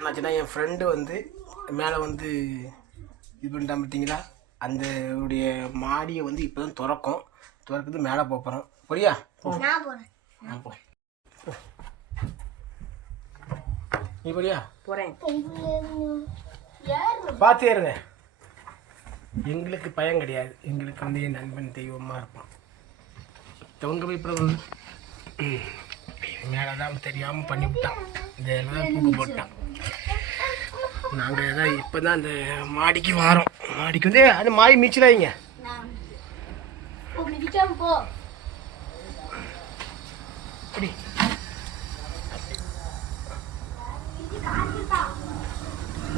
என்னாச்சுன்னா என் ஃப்ரெண்டு வந்து மேலே வந்து இது பண்ணிட்டான் பார்த்தீங்களா அந்த உடைய மாடியை வந்து இப்போ தான் திறக்கும். திறக்குது மேலே போகிறோம் போறியா? போ. நான் போறேன். ஆ, போ. போ. நீ போறியா? போறேன். யார் பார்த்து ஏறுங்க. எங்களுக்கு பயம் கிடையாது. எங்களுக்கு வந்து என் நண்பன் தெய்வமாக இருப்பான். தவங்க போய் இப்போ மேலே தான் தெரியாமல் பண்ணி விட்டான் இந்த எல்லாம் தூக்கு போட்டான். நாங்கள் தான் இப்போ தான் அந்த மாடிக்கு வரோம். மாடிக்கு வந்து அது மாடி மீச்சிடாதீங்க நான் அப்படி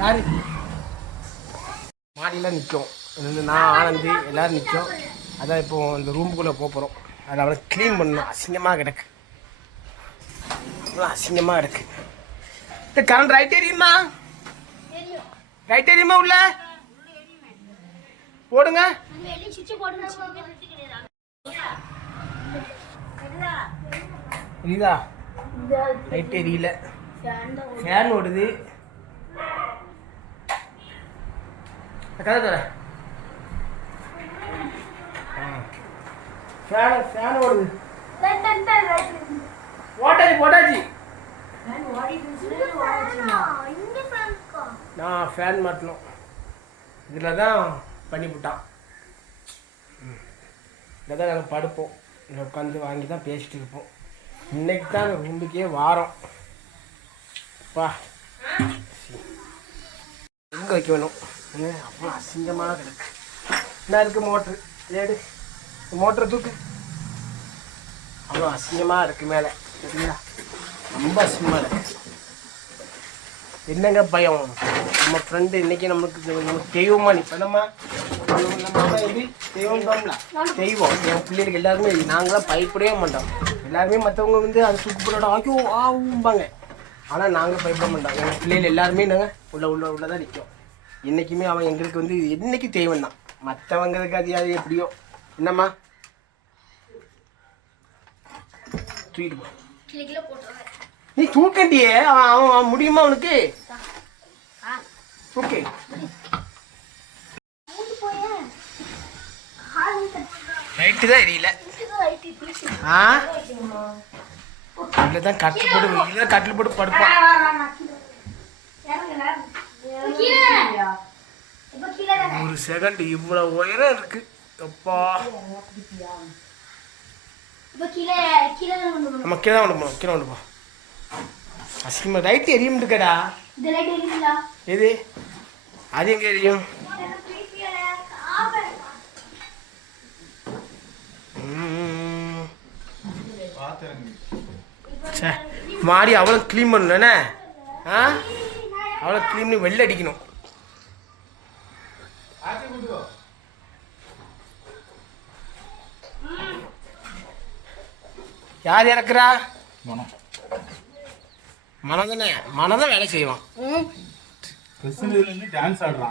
யாரு? மாடியில் நிற்கும் வந்து நான் ஆனந்தி எல்லோரும் நிற்கும் அதான் இப்போ இந்த ரூமுக்குள்ளே போகிறோம் அதை அவளை க்ளீன் பண்ணணும். அசிங்கமாக கிடக்கு. அவ்வளோ அசிங்கமாக கிடக்கு. இந்த கரண்ட் ரைட் தெரியுமா ரைட் எரியுமா உள்ள? போடுங்க. எரியுதா? ரைட் எரியல. ஃபேன் ஓடுது. கதை தர ஃபேன் ஃபேன் ஓடுது. போட்டாச்சு போட்டாச்சு. நான் ஃபேன் மாட்டணும். இதில் தான் பண்ணிவிட்டான் இதில் தான் நாங்கள் படுப்போம். உட்காந்து வாங்கி தான் பேசிட்டு இருப்போம். இன்னைக்கு தான் ரூமுக்கே வாரம். பா எங்கே வைக்க வேணும் அவ்வளோ அசிங்கமாக கிடக்கு. என்ன இருக்குது மோட்ரு ஏடு. மோட்டரை தூக்கு. அவ்வளோ அசிங்கமாக இருக்குது மேலே. சரிங்களா ரொம்ப அசிங்கமாக இருக்குது என்னங்க பயம்? நம்ம ஃப்ரெண்டு இன்னைக்கு நமக்கு நமக்கு தெய்வமா நிற்ப நம்ம நம்ம அம்மா தெய்வம் தான்ல தெய்வம். என் பிள்ளைகளுக்கு எல்லாருமே நாங்களாம் பயப்படவே மாட்டோம். எல்லாருமே மற்றவங்க வந்து அது சுக்குப்படோட போட ஆகும்பாங்க ஆனால் நாங்கள் பயப்பட மாட்டோம். எங்கள் பிள்ளைகள் எல்லாருமே நாங்கள் உள்ள உள்ள உள்ள தான் நிற்கும் என்றைக்குமே அவன் எங்களுக்கு வந்து என்னைக்கு தெய்வம் தான் மற்றவங்களுக்கு அது அது எப்படியோ. என்னம்மா? தூக்கிட்டு போ. நீ தூக்கண்டியே அவன் அவன் அவன் முடியுமா அவனுக்கு ஹால் லைட்டு தான் எரியல. ஆ? இல்லை தான் கட்டில் போட்டு இல்லை கட்டில் போட்டு படுப்பான் ஒரு செகண்ட் இவ்வளோ உயரம் இருக்கு. அப்பா இப்ப கீழே கீழே நம்ம கீழே போகணும். கீழே போ. அசிங்கமா லைட் எரியும் இருக்கடா. எது? அது எங்கே எரியும் மாடி அவ்வளோ க்ளீன் பண்ணணுண்ணே ஆ? அவ்வளோ க்ளீன் பண்ணி வெளில அடிக்கணும். யார் இறக்குறா? மனம். மனம் தானே மனம் தான் வேலை செய்வான் டான்ஸ் ஆடுறான்.